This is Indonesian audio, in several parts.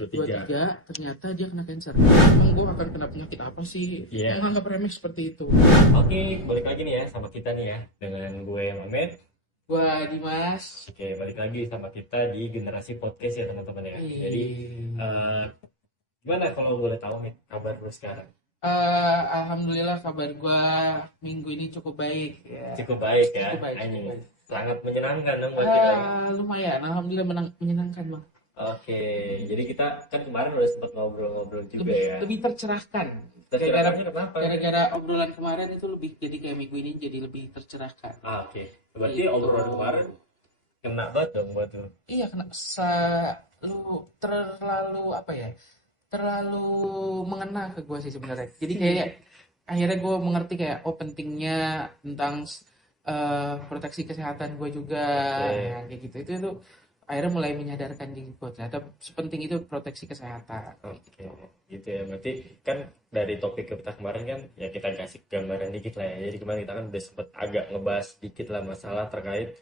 23. 23 ternyata dia kena cancer. Emang gue akan kena penyakit apa sih? Iya. Menganggap remeh seperti itu. Oke, balik lagi nih ya sama kita nih ya dengan gue Mamet. Gue Dimas. Oke, balik lagi sama kita di Generasi Podcast ya teman-teman ya. Jadi eh, gimana kalau boleh tahu nih kabar lu sekarang? Alhamdulillah kabar gue minggu ini cukup baik ya. Cukup baik ya. Cukup baik, Ini cukup baik. sangat menyenangkan dong buat kita. Lumayan, alhamdulillah menyenangkan bang. Oke, jadi kita kan kemarin udah sempat ngobrol-ngobrol juga Lebih ya. lebih tercerahkan. Tercerahkannya kenapa? Gara-gara obrolan kemarin itu lebih jadi kayak minggu ini jadi lebih tercerahkan. Oke. Berarti Gitu. obrolan kemarin kena banget dong buat lu. Iya, kena lu terlalu apa ya? Terlalu mengena ke gue sih sebenarnya. Jadi kayak akhirnya gue mengerti kayak pentingnya tentang proteksi kesehatan gue juga. Oke. Ya, kayak gitu. Itu akhirnya mulai menyadarkan diri gue ternyata sepenting itu proteksi kesehatan. Kayak Oke, gitu. gitu ya. Berarti kan dari topik kita kemarin kan ya kita kasih gambaran dikit lah ya. Jadi kemarin kita kan udah sempat agak ngebahas dikit lah masalah terkait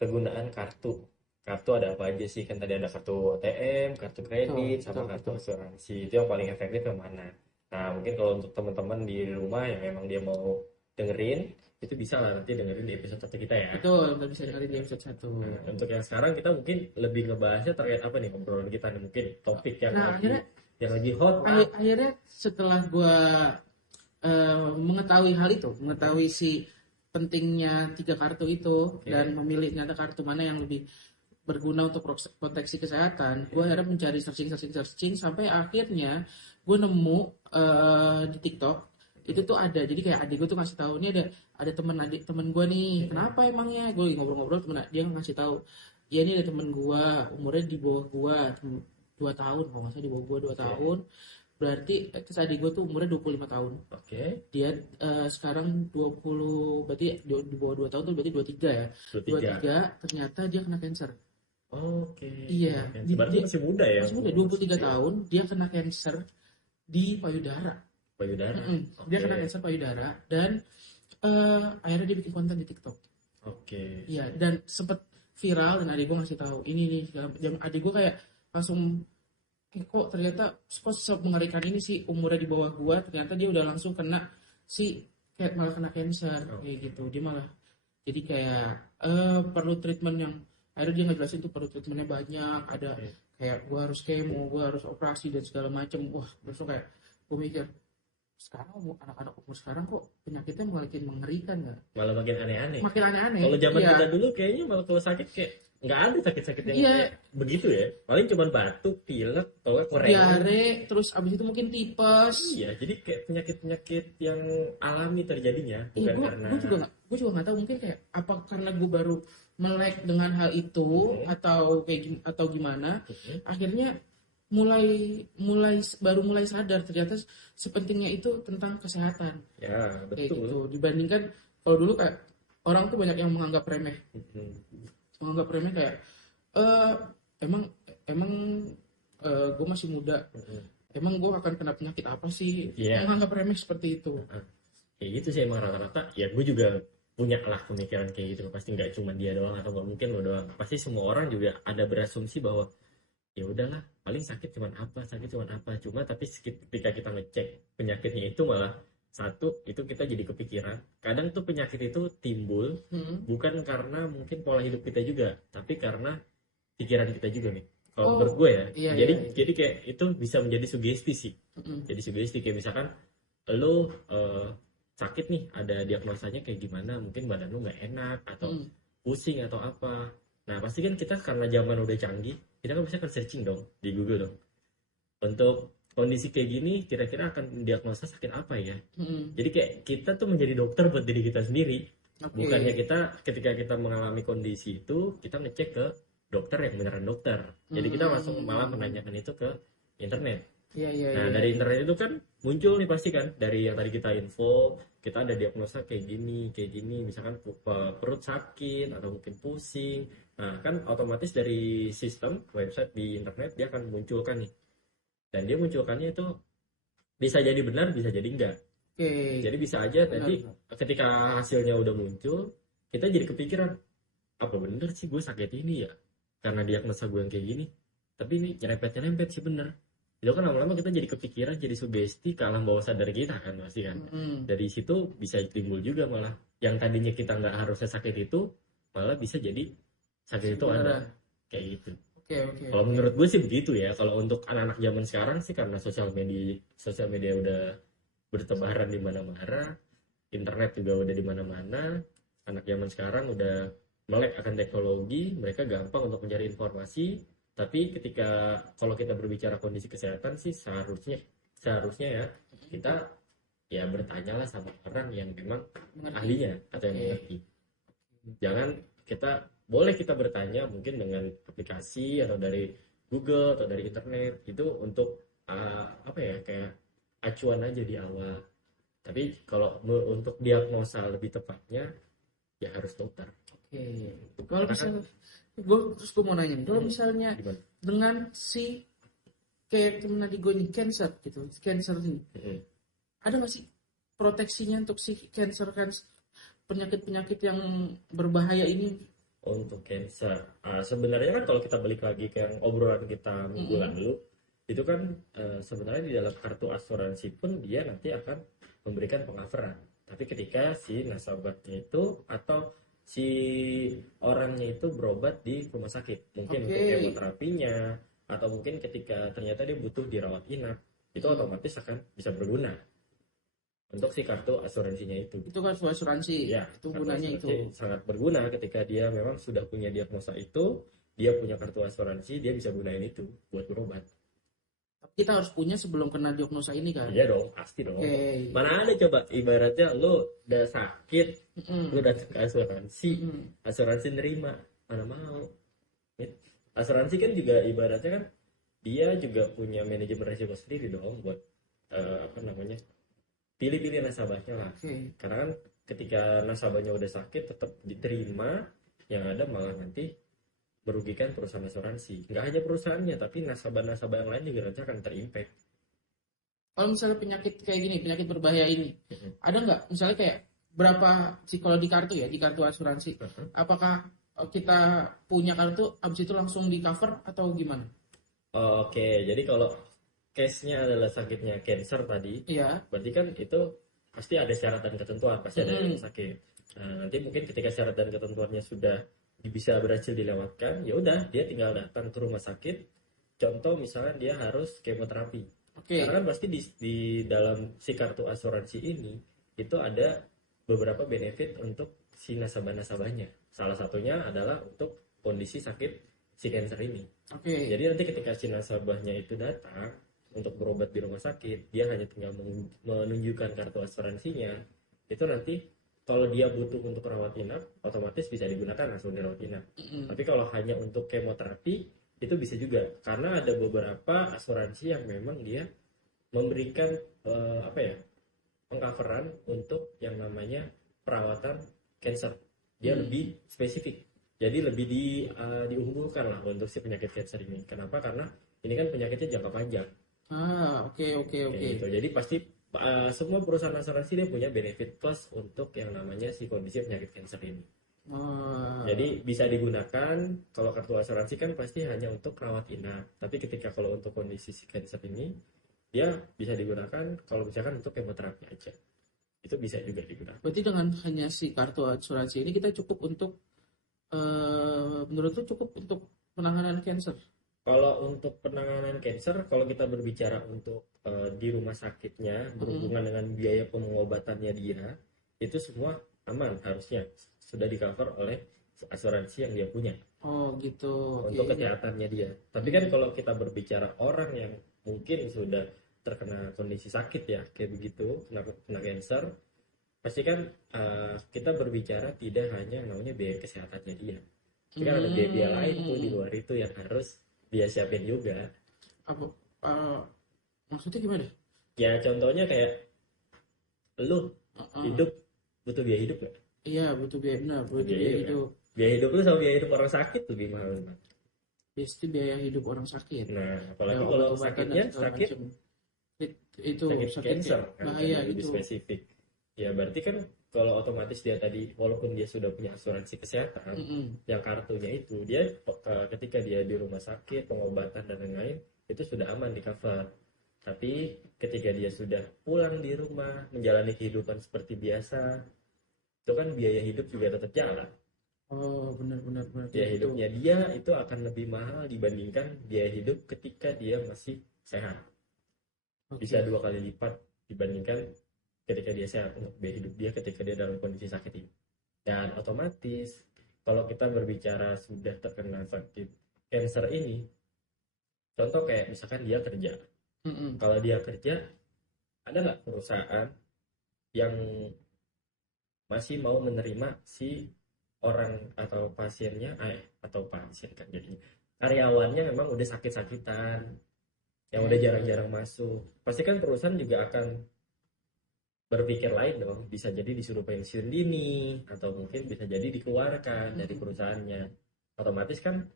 kegunaan kartu. Kartu ada apa aja sih? Kan tadi ada kartu ATM, kartu Betul, kredit, sama betul, kartu betul. asuransi. Itu yang paling efektif yang mana? Nah, mungkin kalau untuk teman-teman di rumah yang memang dia mau dengerin, itu bisa lah nanti dengerin di episode 1 kita ya. Betul, nggak bisa dengerin di episode 1. Nah, untuk yang sekarang kita mungkin lebih ngebahasnya terkait apa nih obrolan kita nih, mungkin topik Nah, akhirnya yang lagi hot lah. akhirnya setelah gue mengetahui hal itu, mengetahui si pentingnya 3 kartu itu Oke. dan memilih ternyata kartu mana yang lebih berguna untuk proteksi kesehatan, gue akhirnya mencari searching sampai akhirnya gue nemu di TikTok itu tuh ada. Jadi kayak adik gue tuh ngasih tahu, ini ada temen gue nih, kenapa emangnya, gue ngobrol-ngobrol temen dia ngasih tahu, ya ini ada temen gue umurnya di bawah gue 2 tahun, kalau nggak salah di bawah gue 2 tahun, berarti terus adik gue tuh umurnya 25 tahun. Oke. Dia sekarang 20, berarti di bawah 2 tahun tuh berarti 23 ya. 23. 23 ternyata dia kena cancer. Oke. Iya, Berarti masih muda ya? masih muda, 23 tahun dia kena cancer di payudara. Payudara. Dia Oke. kena cancer payudara dan akhirnya dia bikin konten di TikTok. Oke. Iya, dan sempet viral dan adik gue ngasih tahu ini nih, dan adik gue kayak langsung kok ternyata kok mengerikan ini sih, umurnya di bawah gua ternyata dia udah langsung kena si kayak malah kena cancer kayak gitu. Dia malah jadi kayak perlu treatment yang akhirnya dia ngejelasin tuh perlu treatmentnya banyak, ada Oke. kayak gua harus kemo, gua harus operasi dan segala macem. Wah, terus kayak gua mikir sekarang anak-anak umur sekarang kok penyakitnya makin mengerikan nggak? Malah makin aneh-aneh. Makin aneh-aneh. Kalau zaman Iya. kita dulu kayaknya malah kalau sakit kayak nggak ada sakit-sakit yang Iya. kayak begitu ya. Paling cuma batuk, pilek, kalau nggak korengan. Diare, terus abis itu mungkin tipes. Iya, jadi kayak penyakit-penyakit yang alami terjadinya, bukan karena Gue juga nggak tahu, mungkin kayak apa karena gue baru melek dengan hal itu atau kayak atau gimana, akhirnya baru mulai sadar ternyata sepentingnya itu tentang kesehatan ya kayak betul. gitu, dibandingkan kalau dulu kayak orang tuh banyak yang menganggap remeh kayak eh emang emang gue masih muda, emang gue akan kena penyakit apa sih, Iya. menganggap remeh seperti itu. Kayak gitu sih emang rata-rata. Ya gue juga punya lah pemikiran kayak gitu. Pasti nggak cuma dia doang atau nggak mungkin lo doang. Pasti semua orang juga ada berasumsi bahwa ya udahlah paling sakit cuman apa. Cuma tapi ketika kita ngecek penyakitnya itu malah satu itu kita jadi kepikiran. Kadang tuh penyakit itu timbul bukan karena mungkin pola hidup kita juga, tapi karena pikiran kita juga nih. Kalau menurut gue ya. Iya, jadi iya. jadi kayak itu bisa menjadi sugesti sih. Jadi sugesti kayak misalkan lo sakit nih, ada diagnosanya kayak gimana, mungkin badan lo nggak enak atau pusing atau apa. Nah pasti kan kita karena zaman udah canggih, kita kan bisa kan searching dong di Google dong untuk kondisi kayak gini kira-kira akan diagnosa sakit apa ya. Jadi kayak kita tuh menjadi dokter buat diri kita sendiri. Bukannya kita ketika kita mengalami kondisi itu kita ngecek ke dokter yang beneran dokter. Jadi kita langsung malah menanyakan itu ke internet. Iya. Nah dari internet itu kan muncul nih pasti kan dari yang tadi kita info, kita ada diagnosa kayak gini, misalkan perut sakit atau mungkin pusing. Nah kan otomatis dari sistem website di internet dia akan munculkan nih, dan dia munculkannya itu bisa jadi benar bisa jadi enggak. Jadi bisa aja nanti ketika hasilnya udah muncul kita jadi kepikiran apa bener sih gue sakit ini ya karena diagnosa gue yang kayak gini. tapi ini nyerempet sih bener. Itu kan lama-lama kita jadi kepikiran, jadi sugesti ke alam bawah sadar kita kan pasti kan. Dari situ bisa timbul juga malah yang tadinya kita nggak harusnya sakit itu malah bisa jadi sakit itu ada Beneran. kayak gitu. Oke. Kalau menurut gue sih begitu ya. Kalau untuk anak-anak zaman sekarang sih karena sosial media udah bertebaran di mana-mana, internet juga udah di mana-mana, anak zaman sekarang udah melek akan teknologi, mereka gampang untuk mencari informasi. Tapi ketika kalau kita berbicara kondisi kesehatan sih seharusnya ya kita ya bertanyalah sama orang yang memang Mengerti. ahlinya atau yang Oke. mengerti. Jangan boleh kita bertanya mungkin dengan aplikasi atau dari Google atau dari internet itu untuk apa ya kayak acuan aja di awal. Tapi kalau untuk diagnosa lebih tepatnya ya harus dokter. Oke. Kalau Karena kan gue mau nanya nih, kalau misalnya gimana? dengan si kayak temen tadi gue nih cancer gitu, cancer ini, Mm-mm. ada nggak sih proteksinya untuk si cancer penyakit-penyakit yang berbahaya ini? Untuk cancer sebenarnya kan kalau kita balik lagi ke yang obrolan kita minggu lalu itu kan sebenarnya di dalam kartu asuransi pun dia nanti akan memberikan pengaveran. Tapi ketika si nasabahnya itu atau si orangnya itu berobat di rumah sakit, mungkin untuk Oke. kemoterapinya atau mungkin ketika ternyata dia butuh dirawat inap, itu otomatis akan bisa berguna untuk si kartu asuransinya itu. Itu kan asuransi, Ya, itu kartu gunanya itu. asuransi sangat berguna ketika dia memang sudah punya diagnosa itu, dia punya kartu asuransi, dia bisa gunain itu buat berobat. Tapi kita harus punya sebelum kena diagnosa ini kan. Iya dong, pasti dong. Oke. Mana ada coba ibaratnya lo udah sakit, lo datang ke asuransi, asuransi nerima, mana mau. Asuransi kan juga ibaratnya kan dia juga punya manajemen risiko sendiri dong buat apa namanya pilih-pilih nasabahnya lah. Oke. Karena kan ketika nasabahnya udah sakit tetap diterima, yang ada malah nanti merugikan perusahaan asuransi. Nggak hanya perusahaannya, tapi nasabah-nasabah yang lain juga nanti akan terimpact. Kalau misalnya penyakit kayak gini, penyakit berbahaya ini, ada nggak misalnya kayak berapa sih kalau di kartu ya, di kartu asuransi, apakah kita punya kartu abis itu langsung di cover atau gimana? Oke, jadi kalau case-nya adalah sakitnya cancer tadi, Iya. berarti kan itu pasti ada syarat dan ketentuan, pasti ada yang sakit. Nah, nanti mungkin ketika syarat dan ketentuannya sudah bisa berhasil dilewatkan, ya udah dia tinggal datang ke rumah sakit. Contoh misalnya dia harus kemoterapi. Oke. Karena kan pasti di dalam si kartu asuransi ini itu ada beberapa benefit untuk si nasabah-nasabahnya. Salah satunya adalah untuk kondisi sakit si cancer ini. Oke. Jadi nanti ketika si nasabahnya itu datang untuk berobat di rumah sakit, dia hanya tinggal menunjukkan kartu asuransinya. Itu nanti kalau dia butuh untuk rawat inap, otomatis bisa digunakan langsung dirawat inap. Tapi kalau hanya untuk kemoterapi, itu bisa juga. Karena ada beberapa asuransi yang memang dia memberikan apa ya pengcoveran untuk yang namanya perawatan cancer. Dia lebih spesifik. Jadi lebih diunggulkan lah untuk si penyakit cancer ini. Kenapa? Karena ini kan penyakitnya jangka panjang. Oke. Gitu. Jadi pasti semua perusahaan asuransi dia punya benefit plus untuk yang namanya si kondisi penyakit cancer ini. Jadi bisa digunakan kalau kartu asuransi kan pasti hanya untuk rawat inap. Tapi ketika kalau untuk kondisi si cancer ini dia bisa digunakan kalau misalkan untuk kemoterapi aja. Itu bisa juga digunakan. Berarti dengan hanya si kartu asuransi ini kita cukup untuk menurut lu cukup untuk penanganan cancer? Kalau untuk penanganan cancer, kalau kita berbicara untuk di rumah sakitnya berhubungan dengan biaya pengobatannya dia, itu semua aman harusnya sudah di cover oleh asuransi yang dia punya. Oh gitu. Untuk kesehatannya dia. Tapi kan kalau kita berbicara orang yang mungkin sudah terkena kondisi sakit ya kayak begitu, kena cancer, pasti kan kita berbicara tidak hanya namanya biaya kesehatannya dia. Tapi kan ada biaya lain tuh di luar itu yang harus dia siapin juga. Apa? Maksudnya gimana? Ya contohnya kayak lu hidup butuh biaya hidup gak? Iya butuh biaya benar, butuh biaya hidup. Biaya hidup lu sama biaya hidup orang sakit tuh gimana? Pasti biaya hidup orang sakit. Nah apalagi kalau sakitnya sakit itu sakit sakit cancer bahaya kan, lebih gitu. spesifik. Ya berarti kan kalau otomatis dia tadi walaupun dia sudah punya asuransi kesehatan yang kartunya itu dia ketika dia di rumah sakit pengobatan dan lain-lain itu sudah aman di cover. Tapi ketika dia sudah pulang di rumah menjalani kehidupan seperti biasa itu kan biaya hidup juga tetap jalan. Oh, benar-benar Biaya itu. hidupnya dia itu akan lebih mahal dibandingkan biaya hidup ketika dia masih sehat. Bisa Oke. 2 kali lipat dibandingkan ketika dia sehat untuk biaya hidup dia ketika dia dalam kondisi sakit ini. Dan otomatis kalau kita berbicara sudah terkena sakit cancer ini, contoh kayak misalkan dia kerja. Kalau dia kerja, ada nggak perusahaan yang masih mau menerima si orang atau pasiennya, atau pasien kan jadi karyawannya memang udah sakit-sakitan, yang udah jarang-jarang masuk. Pasti kan perusahaan juga akan berpikir lain dong, bisa jadi disuruh pensiun dini atau mungkin bisa jadi dikeluarkan dari perusahaannya. Otomatis kan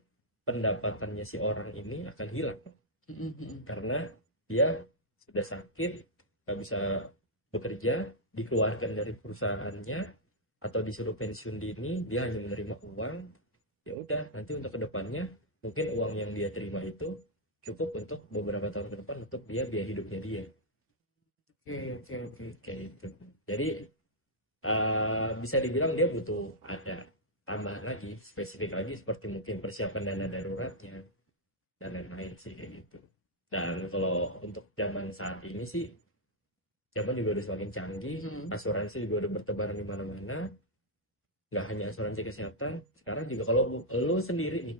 pendapatannya si orang ini akan hilang karena dia sudah sakit, nggak bisa bekerja, dikeluarkan dari perusahaannya atau disuruh pensiun dini, dia hanya menerima uang. Ya udah, nanti untuk kedepannya mungkin uang yang dia terima itu cukup untuk beberapa tahun ke depan untuk dia biaya hidupnya dia. Oke. Kayak itu. Jadi bisa dibilang dia butuh ada tambahan lagi, spesifik lagi seperti mungkin persiapan dana daruratnya dan lain-lain sih kayak gitu. Dan kalau untuk zaman saat ini sih, zaman juga udah semakin canggih, asuransi juga udah bertebaran di mana-mana. Nggak hanya asuransi kesehatan, sekarang juga kalau lu sendiri nih,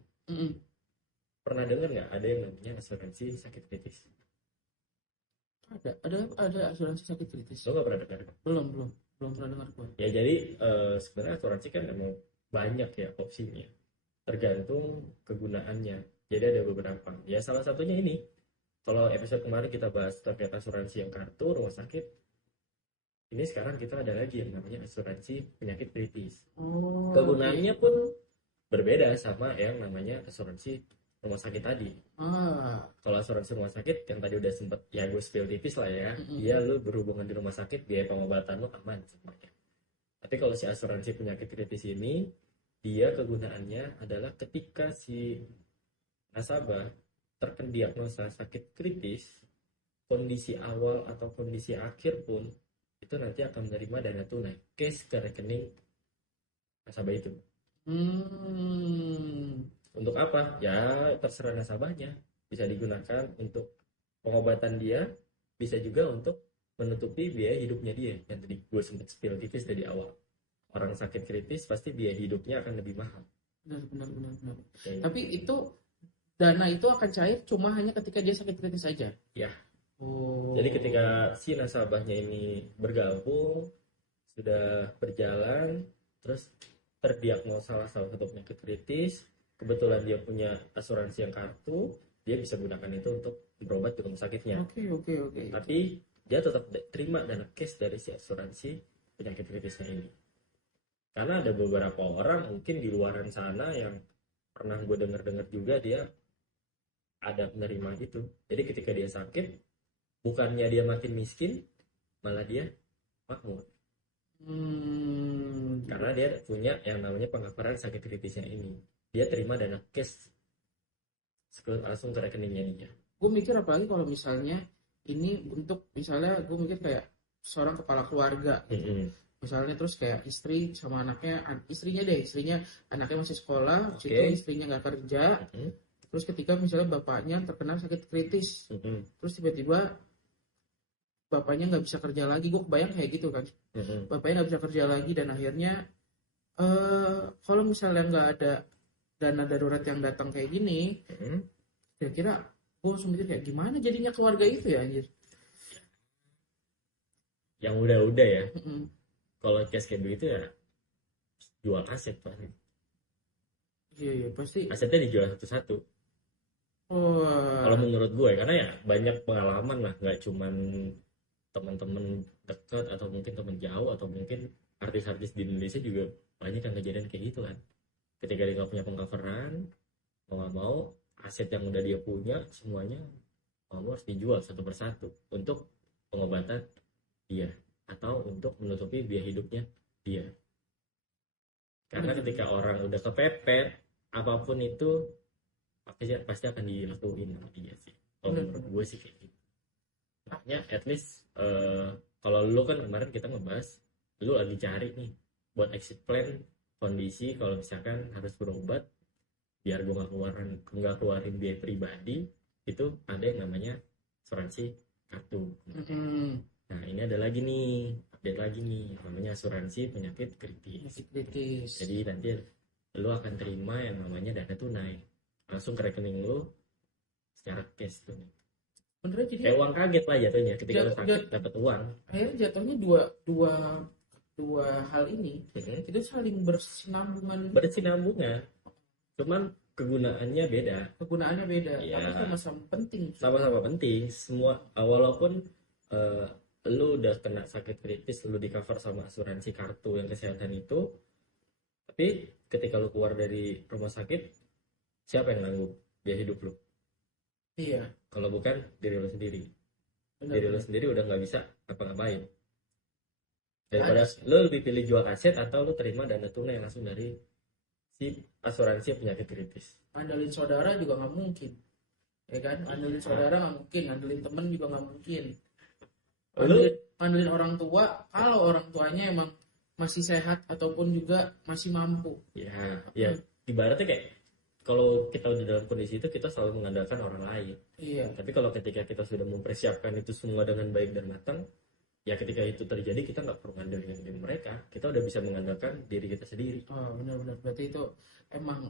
pernah dengar nggak ada yang namanya asuransi sakit kritis? Ada asuransi sakit kritis. Lo nggak pernah dengar? Belum pernah dengar gue. Ya jadi sebenarnya asuransi kan emang banyak ya opsinya, tergantung kegunaannya. Jadi ada beberapa. Ya salah satunya ini. Kalau episode kemarin kita bahas terkait asuransi yang kartu rumah sakit, ini sekarang kita ada lagi yang namanya asuransi penyakit kritis. Kegunaannya pun berbeda sama yang namanya asuransi rumah sakit tadi. Kalau asuransi rumah sakit yang tadi udah sempet ya gue spill tipis lah ya, dia lu berhubungan di rumah sakit, biaya pengobatan lu aman semuanya. Tapi kalau si asuransi penyakit kritis ini, dia kegunaannya adalah ketika si nasabah terkena diagnosa sakit kritis, kondisi awal atau kondisi akhir pun itu nanti akan menerima dana tunai cash ke rekening nasabah itu. Untuk apa? Ya terserah nasabahnya. Bisa digunakan untuk pengobatan dia, bisa juga untuk menutupi biaya hidupnya dia. Yang tadi gue sempat spill tipis dari awal. Orang sakit kritis pasti biaya hidupnya akan lebih mahal. Benar. Tapi itu dana itu akan cair cuma hanya ketika dia sakit kritis saja. Ya. Jadi ketika si nasabahnya ini bergabung, sudah berjalan, terus terdiagnosa salah satu penyakit kritis, kebetulan dia punya asuransi yang kartu, dia bisa gunakan itu untuk berobat di rumah sakitnya. Oke. Tapi dia tetap terima dana cash dari si asuransi penyakit kritisnya ini. Karena ada beberapa orang mungkin di luaran sana yang pernah gue dengar juga dia ada penerima itu. Jadi ketika dia sakit, bukannya dia makin miskin, malah dia makmur. Karena dia punya yang namanya pengakuan sakit kritisnya ini. Dia terima dana cash langsung ke rekeningnya dia. Gue mikir apalagi kalau misalnya ini untuk misalnya gue mikir kayak seorang kepala keluarga gitu. Misalnya terus kayak istri sama anaknya, istrinya anaknya masih sekolah, situ istrinya nggak kerja, terus ketika misalnya bapaknya terkena sakit kritis, terus tiba-tiba bapaknya nggak bisa kerja lagi, gue kebayang kayak gitu kan, bapaknya nggak bisa kerja lagi dan akhirnya kalau misalnya nggak ada dana darurat yang datang kayak gini, kira-kira gue langsung mikir kayak gimana jadinya keluarga itu ya anjir. Yang udah ya, kalau cash kayak begitu ya jual aset pasti. Iya pasti. Asetnya dijual satu-satu. Kalau menurut gue, karena ya banyak pengalaman lah, nggak cuman teman-teman dekat atau mungkin teman jauh atau mungkin artis-artis di Indonesia juga banyak yang kejadian kayak gitu kan. Ketika dia nggak punya pengcoveran, mau nggak mau aset yang udah dia punya semuanya harus dijual satu persatu untuk pengobatan dia atau untuk menutupi biaya hidupnya dia. Karena ketika orang udah kepepet, apapun itu pasti akan dilakuin sama dia sih. Kalau menurut gue sih kayak gitu. Makanya at least kalau lu kan kemarin kita ngebahas, lu lagi cari nih buat exit plan kondisi kalau misalkan harus berobat biar gue nggak keluarin biaya pribadi, itu ada yang namanya asuransi kartu. Nah ini ada lagi nih, update lagi nih, namanya asuransi penyakit kritis. Jadi nanti lu akan terima yang namanya dana tunai langsung ke rekening lu secara cash tuh. Benernya jadi Kayak uang kaget lah jatuhnya ketika lu sakit dapat uang. Akhirnya jatuhnya dua hal ini itu saling bersinambungan. Cuman kegunaannya beda. Ya. Tapi sama-sama penting. Sama-sama penting. Semua walaupun lu udah kena sakit kritis, lu di cover sama asuransi kartu yang kesehatan itu, tapi ketika lu keluar dari rumah sakit, siapa yang nanggung biaya hidup lu? Iya. Kalau bukan diri lu sendiri. Diri lu sendiri udah nggak bisa apa-ngapain. Daripada lu lebih pilih jual aset atau lu terima dana tunai langsung dari si asuransi penyakit kritis. Andalin saudara juga nggak mungkin, ya kan? Andalin saudara nggak mungkin, andalin temen juga nggak mungkin. Andalin orang tua kalau orang tuanya emang masih sehat ataupun juga masih mampu. Ya ibaratnya kayak kalau kita udah dalam kondisi itu kita selalu mengandalkan orang lain. Iya. Tapi kalau ketika kita sudah mempersiapkan itu semua dengan baik dan matang, ya ketika itu terjadi kita nggak perlu mengandalkan diri mereka, kita udah bisa mengandalkan diri kita sendiri. Oh benar-benar, berarti itu emang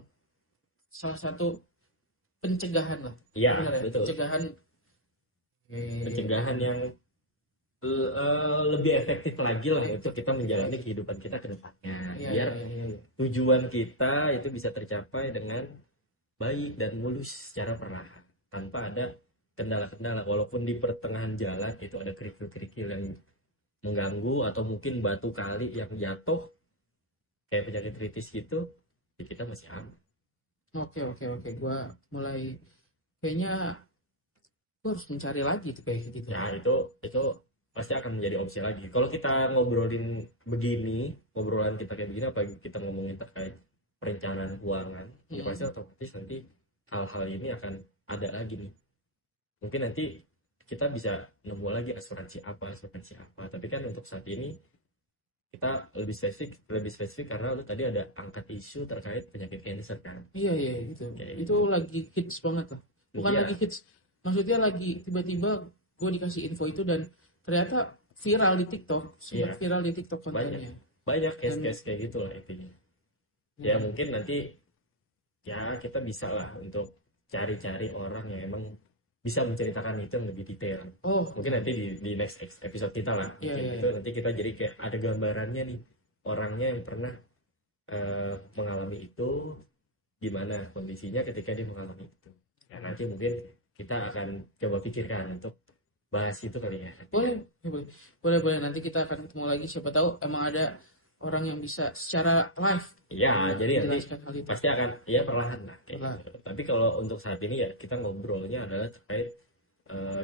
salah satu pencegahan lah. Iya betul. Pencegahan yang lebih efektif lagi lah untuk kita menjalani kehidupan kita ke depannya. Biar tujuan kita itu bisa tercapai dengan baik dan mulus secara perlahan tanpa ada kendala-kendala, walaupun di pertengahan jalan itu ada kerikil-kerikil yang mengganggu atau mungkin batu kali yang jatuh kayak penyakit kritis gitu, ya kita masih aman. Oke, gua mulai kayaknya gua harus mencari lagi tuh kayak gitu. Ya itu pasti akan menjadi opsi lagi. Kalau kita ngobrolin begini, ngobrolan kita kayak begini, apalagi kita ngomongin terkait perencanaan keuangan, ya pasti otomatis nanti hal-hal ini akan ada lagi nih. Mungkin nanti kita bisa nemu lagi asuransi apa. Tapi kan untuk saat ini kita lebih spesifik karena lu tadi ada angkat isu terkait penyakit cancer kan. Iya gitu. Itu lagi hits banget lah. Bukan lagi hits, maksudnya lagi tiba-tiba gue dikasih info itu dan ternyata viral di TikTok, viral di TikTok kontennya. Banyak case-case kayak gitu lah intinya. Ya mungkin nanti ya kita bisa lah untuk cari-cari orang yang emang bisa menceritakan itu yang lebih detail. Mungkin nanti di next episode kita lah. Itu nanti kita jadi kayak ada gambarannya nih orangnya yang pernah mengalami itu, gimana kondisinya ketika dia mengalami itu. Ya nanti mungkin kita akan coba pikirkan untuk bahas itu kali ya. Boleh nanti kita akan ketemu lagi, siapa tahu emang ada orang yang bisa secara live. Iya, jadi nanti pasti akan perlahan lah gitu. Tapi kalau untuk saat ini ya kita ngobrolnya adalah terkait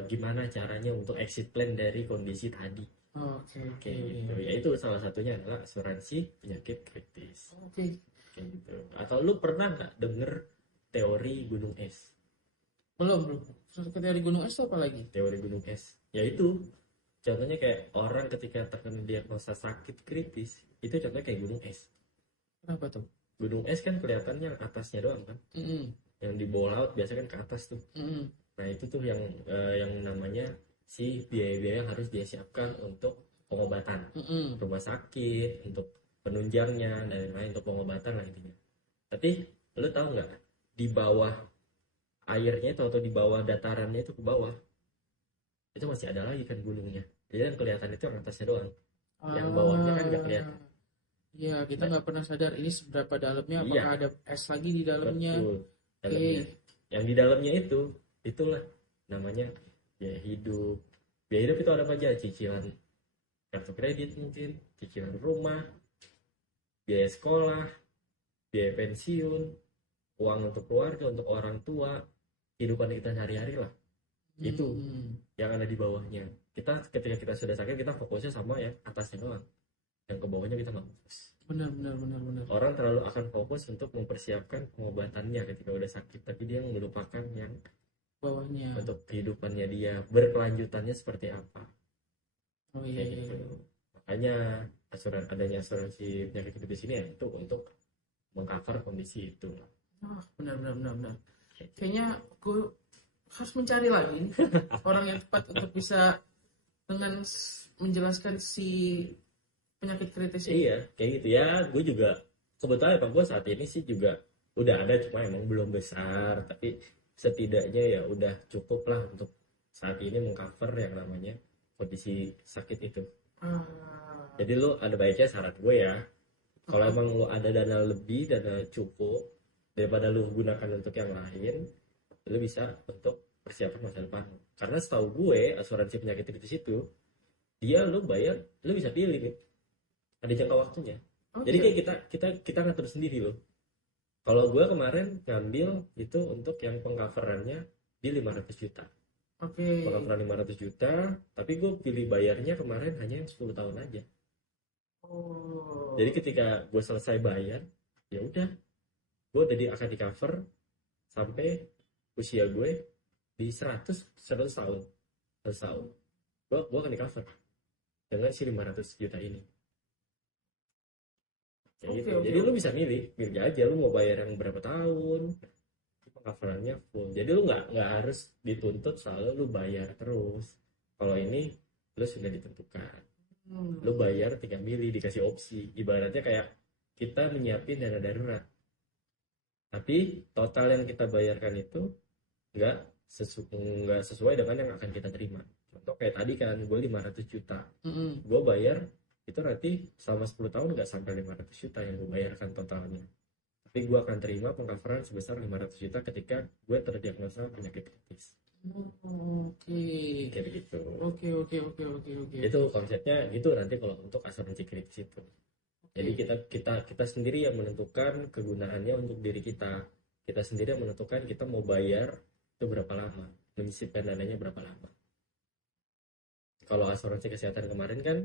gimana caranya untuk exit plan dari kondisi tadi. Oke. Gitu. Ya itu salah satunya adalah asuransi penyakit kritis. Gitu. Atau lu pernah nggak denger teori gunung es? Belum. Teori gunung es itu apa lagi? Teori gunung es, yaitu contohnya kayak orang ketika terkena diagnosa sakit kritis, itu contohnya kayak gunung es. Kenapa tuh? Gunung es kan kelihatannya atasnya doang kan, yang di bawah laut biasanya kan ke atas tuh. Nah itu tuh yang namanya si biaya-biaya yang harus dia siapkan untuk pengobatan, rumah sakit, untuk penunjangnya dan lain-lain, untuk pengobatan lah intinya. Tapi lu tahu nggak di bawah airnya itu atau di bawah datarannya itu ke bawah itu masih ada lagi kan gunungnya. Jadi kan kelihatan itu yang atasnya doang, yang bawahnya kan nggak kelihatan. Iya, kita nggak pernah sadar ini seberapa dalamnya, apakah ada es lagi di dalamnya. Betul. Yang di dalamnya itulah namanya biaya hidup. Biaya hidup itu ada apa aja? Cicilan kartu kredit mungkin, cicilan rumah, biaya sekolah, biaya pensiun, uang untuk keluarga, untuk orang tua, kehidupan kita sehari-hari lah. Itu yang ada di bawahnya. Ketika kita sudah sakit, kita fokusnya sama yang atasnya doang. yang ke bawahnya kita nggak fokus. Benar, benar, benar, benar. Orang terlalu akan fokus untuk mempersiapkan pengobatannya ketika udah sakit, tapi dia melupakan yang Bawahnya. untuk kehidupannya dia berkelanjutannya seperti apa. Oh iya, Kayak iya, gitu. iya. Makanya adanya asuransi penyakit hidup di sini ya itu untuk mengcover kondisi itu. Benar, benar, benar, benar. Kayaknya gue harus mencari lagi nih orang yang tepat untuk bisa dengan menjelaskan si penyakit kritis ini. Iya, kayak gitu ya. Gue juga kebetulan emang gue saat ini sih juga udah ada, cuma emang belum besar, tapi setidaknya ya udah cukup lah untuk saat ini mengcover yang namanya kondisi sakit itu. Ah, Jadi lu ada baiknya saran gue ya, kalau emang lu ada dana lebih, dana cukup daripada lu gunakan untuk yang lain, lu bisa untuk persiapan masa depan. Karena setahu gue asuransi penyakit kritis itu dia lu bayar, lu bisa pilih nih. Ada jangka waktunya. oke. Jadi kayak kita ngatur sendiri loh. Kalau gue kemarin ngambil itu untuk yang pengcoverannya di 500 juta. Oke. Pengcoveran 500 juta, tapi gue pilih bayarnya kemarin hanya yang 10 tahun aja. Oh. Jadi ketika gue selesai bayar, ya udah, gue akan di cover sampai usia gue di 100 tahun. 100 tahun. Gue akan di cover dengan si 500 juta ini. Kayak Oke, gitu. oke, Jadi lu oke. bisa milih aja lu mau bayar yang berapa tahun, coverannya full. Jadi lu nggak harus dituntut selalu lu bayar terus. Kalau ini lu sudah ditentukan. Lu bayar tinggal milih, dikasih opsi. Ibaratnya kayak kita menyiapin dana darurat. Tapi total yang kita bayarkan itu nggak sesuai dengan yang akan kita terima. Contoh kayak tadi kan gue 500 juta. Gue bayar itu nanti selama 10 tahun nggak sampai 500 juta yang gue bayarkan totalnya. Tapi gue akan terima pengcoveran sebesar 500 juta ketika gue terdiagnosa penyakit kritis. Oke. Kayak begitu. Oke. Itu konsepnya gitu nanti kalau untuk asuransi kritis itu. Jadi kita sendiri yang menentukan kegunaannya untuk diri kita. Kita sendiri yang menentukan kita mau bayar itu berapa lama, menyisipkan dananya berapa lama. Kalau asuransi kesehatan kemarin kan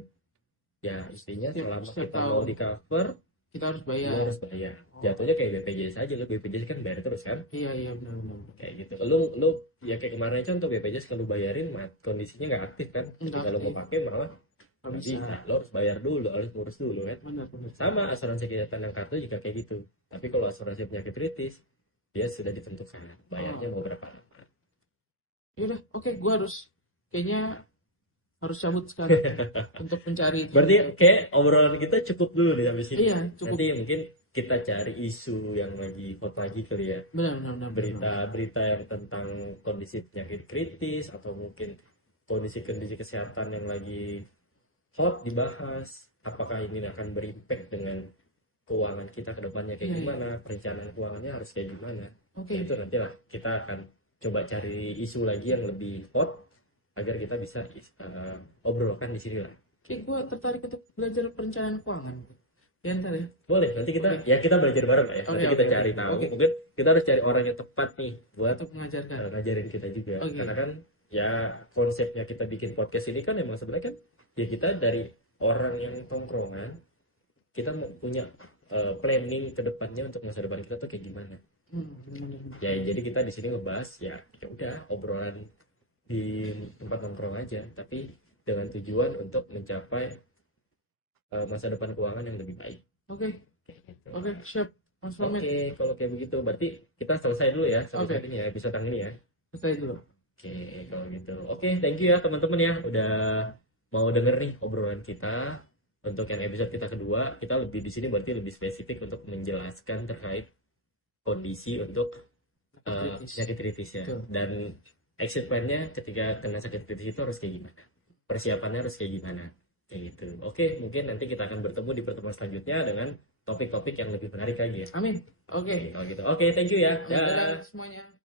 ya istinya selama setiap kita tahun mau di cover kita harus lu bayar. harus bayar. Jatuhnya kayak BPJS aja, lu BPJS kan bayar terus kan, Iya, benar. kayak gitu. Lu ya kayak kemarin aja untuk BPJS kalau bayarin kondisinya nggak aktif kan, ketika lu mau pakai malah Nggak nggak bisa. bisa. Lu harus bayar dulu, harus ngurus dulu kan. Benar. Sama asuransi kesehatan yang kartu juga kayak gitu. Tapi kalau asuransi penyakit kritis dia sudah ditentukan bayarnya mau berapa lama. Yaudah, oke, gue kayaknya harus cabut sekarang untuk mencari itu. Berarti kayak obrolan kita cukup dulu nih sampai sini. Iya, cukup. Nanti mungkin kita cari isu yang lagi hot lagi kali ya. Benar. Berita-berita yang tentang kondisi penyakit kritis atau mungkin kondisi-kondisi kesehatan yang lagi hot dibahas. Apakah ini akan berimpact dengan keuangan kita ke depannya kayak gimana, perencanaan keuangannya harus kayak gimana. Oke. Itu nantilah kita akan coba cari isu lagi yang lebih hot agar kita bisa obrolkan di sini lah. Oke, gue tertarik untuk belajar perencanaan keuangan. Ya ntar ya. Boleh, nanti kita belajar bareng lah ya. Nanti kita cari tahu. Mungkin kita harus cari orang yang tepat nih buat Untuk mengajarkan. ngajarin kita juga. Karena kan ya konsepnya kita bikin podcast ini kan emang sebenarnya kan ya kita dari orang yang tongkrongan, kita mau punya planning ke depannya untuk masa depan kita tuh kayak gimana. Ya jadi kita di sini ngebahas ya udah obrolan di tempat nongkrong aja, tapi dengan tujuan untuk mencapai masa depan keuangan yang lebih baik. Oke, siap. Oke, kalau kayak begitu berarti kita selesai dulu ya sampai saat ini ya, episode yang ini ya. Selesai dulu. Oke, kalau gitu. Oke, thank you ya teman-teman ya udah mau denger nih obrolan kita. Untuk yang episode kita kedua, kita lebih di sini berarti lebih spesifik untuk menjelaskan terkait kondisi untuk penyakit kritis ya. Dan exit plan-nya ketika kena sakit kritis itu harus kayak gimana? Persiapannya harus kayak gimana? Kayak gitu. Oke, mungkin nanti kita akan bertemu di pertemuan selanjutnya dengan topik-topik yang lebih menarik lagi ya. Amin. Oke. Kalau gitu. Oke, thank you ya. Dadah semuanya.